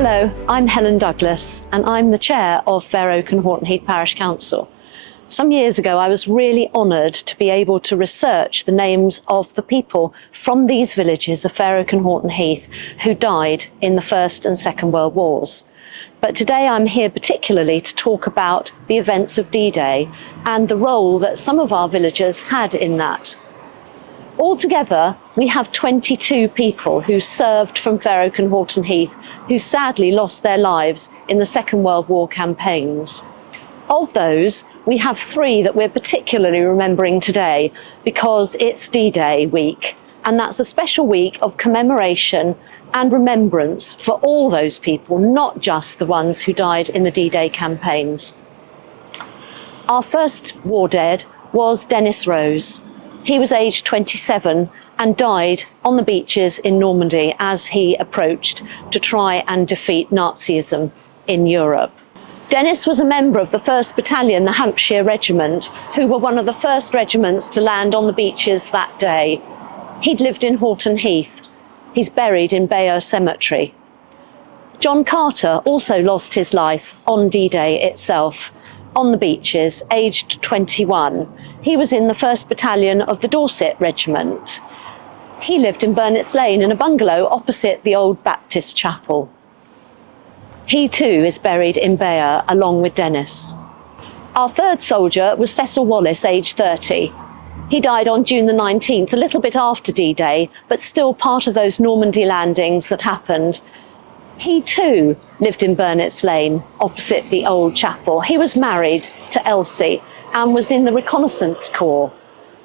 Hello, I'm Helen Douglas and I'm the chair of Fair Oak and Horton Heath Parish Council. Some years ago I was really honoured to be able to research the names of the people from these villages of Fair Oak and Horton Heath who died in the First and Second World Wars. But today I'm here particularly to talk about the events of D-Day and the role that some of our villagers had in that. Altogether, we have 22 people who served from Fair Oak and Horton Heath who sadly lost their lives in the Second World War campaigns. Of those, we have 3 that we're particularly remembering today because it's D-Day week, and that's a special week of commemoration and remembrance for all those people, not just the ones who died in the D-Day campaigns. Our first war dead was Dennis Rose. He was aged 27 and died on the beaches in Normandy as he approached to try and defeat Nazism in Europe. Dennis was a member of the 1st Battalion, the Hampshire Regiment, who were one of the first regiments to land on the beaches that day. He'd lived in Horton Heath. He's buried in Bayeux Cemetery. John Carter also lost his life on D-Day itself, on the beaches, aged 21. He was in the 1st Battalion of the Dorset Regiment. He lived in Burnet's Lane in a bungalow opposite the old Baptist chapel. He too is buried in Bayeux along with Dennis. Our 3rd soldier was Cecil Wallace, aged 30. He died on June the 19th, a little bit after D-Day, but still part of those Normandy landings that happened. He too lived in Burnet's Lane, opposite the old chapel. He was married to Elsie and was in the Reconnaissance Corps.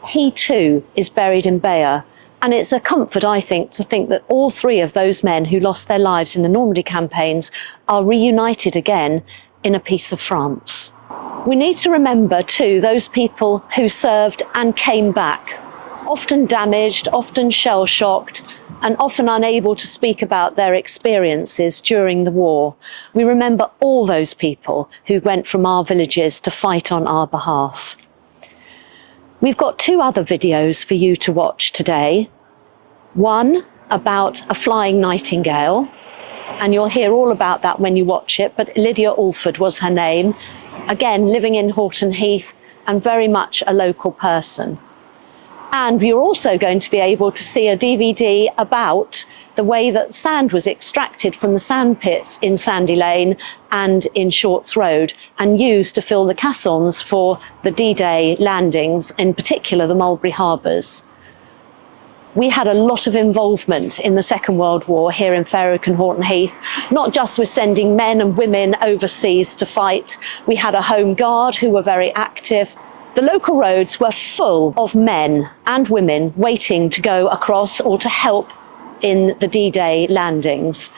He too is buried in Bayeux, and it's a comfort, I think, to think that all 3 of those men who lost their lives in the Normandy campaigns are reunited again in a piece of France. We need to remember too those people who served and came back, often damaged, often shell-shocked, and often unable to speak about their experiences during the war. We remember all those people who went from our villages to fight on our behalf. We've got 2 other videos for you to watch today. One about a flying nightingale, and you'll hear all about that when you watch it, but Lydia Alford was her name, again living in Horton Heath and very much a local person. And you're also going to be able to see a DVD about the way that sand was extracted from the sand pits in Sandy Lane and in Shorts Road and used to fill the caissons for the D-Day landings, in particular the Mulberry Harbours. We had a lot of involvement in the Second World War here in Fair Oak and Horton Heath, not just with sending men and women overseas to fight. We had a home guard who were very active. The local roads were full of men and women waiting to go across or to help in the D-Day landings.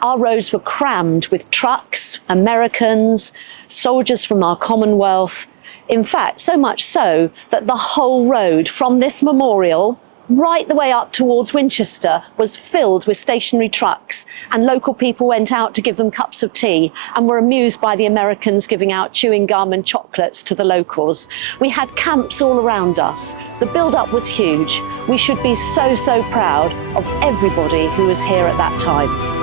Our roads were crammed with trucks, Americans, soldiers from our Commonwealth. In fact, so much so that the whole road from this memorial right the way up towards Winchester was filled with stationary trucks, and local people went out to give them cups of tea and were amused by the Americans giving out chewing gum and chocolates to the locals. We had camps all around us. The build-up was huge. We should be so proud of everybody who was here at that time.